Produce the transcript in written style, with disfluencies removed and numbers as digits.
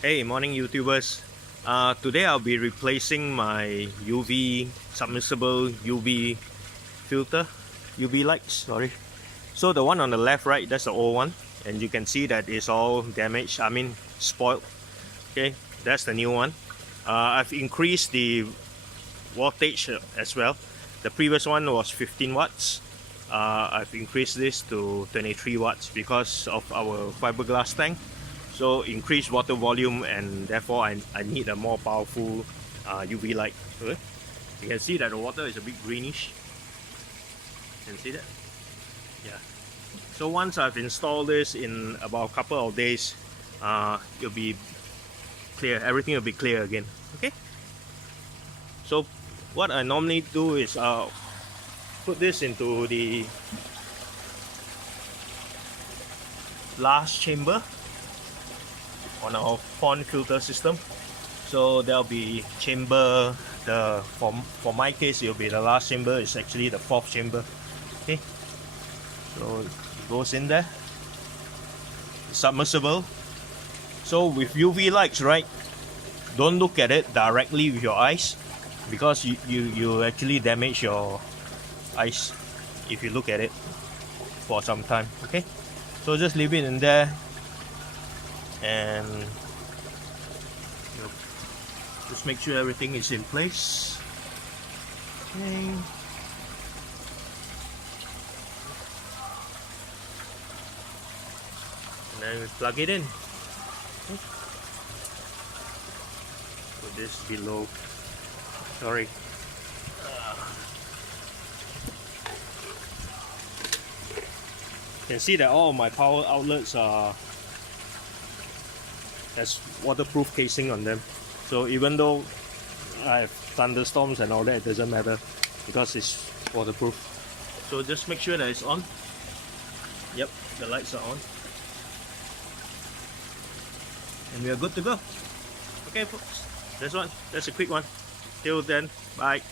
Hey, morning YouTubers. Today I'll be replacing my UV submersible UV filter, UV lights, sorry. So the one on the left, right, that's the old one, and you can see that it's all damaged, spoiled. Okay, that's the new one. I've increased the wattage as well. The previous one was 15 watts. I've increased this to 23 watts because of our fiberglass tank. So increased water volume, and therefore I need a more powerful UV light. Okay? You can see that the water is a bit greenish. You can see that? Yeah. So once I've installed this in about a couple of days, it'll be clear. Everything will be clear again. Okay. So what I normally do is put this into the last chamber on our pond filter system. So there'll be chamber, for my case it'll be the last chamber, is actually the fourth chamber. Okay, so it goes in there. It's submersible. So with UV lights, right, don't look at it directly with your eyes, because you actually damage your eyes if you look at it for some time. Okay, so just leave it in there, and just make sure everything is in place. Okay. And then we plug it in. Okay. Put this below. Sorry. You can see that all of my power outlets has waterproof casing on them. So even though I have thunderstorms and all that, it doesn't matter because it's waterproof. So just make sure that it's on. Yep, the lights are on. And we are good to go. Okay folks, that's a quick one. Till then, bye.